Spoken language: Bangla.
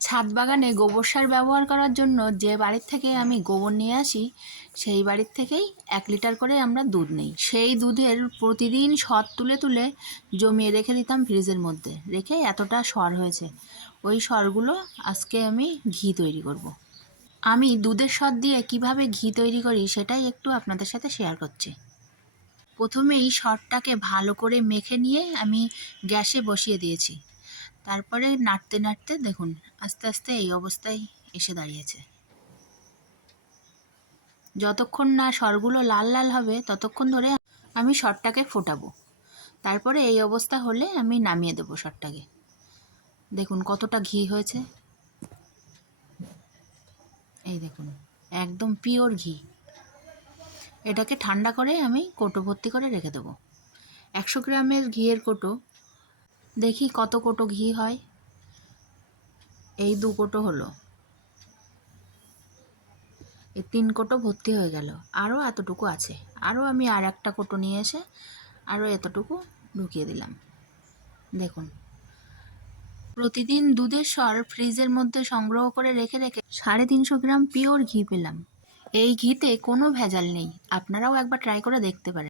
ছাদ বাগানে গোবর সার ব্যবহার করার জন্য যে বাড়ির থেকে আমি গোবর নিয়ে আসি সেই বাড়ির থেকেই 1 লিটার করে আমরা দুধ নিই। সেই দুধের প্রতিদিন সর তুলে তুলে জমিয়ে রেখে দিতাম ফ্রিজের মধ্যে, রেখে এতটা সর হয়েছে। ওই সরগুলো আজকে আমি ঘি তৈরি করব। আমি দুধের সর দিয়ে কিভাবে ঘি তৈরি করি সেটাই একটু আপনাদের সাথে শেয়ার করছি। প্রথমেই সরটাকে ভালো করে মেখে নিয়ে আমি গ্যাসে বসিয়ে দিয়েছি। তারপরে নাড়তে নাড়তে দেখুন আস্তে আস্তে এই অবস্থায় এসে দাঁড়িয়েছে। যতক্ষণ না সরগুলো লাল লাল হবে ততক্ষণ ধরে আমি সরটাকে ফোটাবো। তারপরে এই অবস্থা হলে আমি নামিয়ে দেবো সরটাকে। দেখুন কতটা ঘি হয়েছে, এই দেখুন একদম পিওর ঘি। এটাকে ঠান্ডা করে আমি কৌটো ভর্তি করে রেখে দেবো। 100 গ্রামের ঘিয়ের কৌটো, দেখি কত কৌটো ঘি হয়। এই 2 কৌটো হলো, এই 3 কৌটো ভর্তি হয়ে গেল। আরও এতটুকু আছে, আরও আমি আর একটা কৌটো নিয়ে এসে আরও এতটুকু ঢুকিয়ে দিলাম। দেখুন প্রতিদিন দুধের সর ফ্রিজের মধ্যে সংগ্রহ করে রেখে রেখে 350 গ্রাম পিওর ঘি পেলাম। এই ঘিতে কোনো ভেজাল নেই, আপনারাও একবার ট্রাই করে দেখতে পারেন।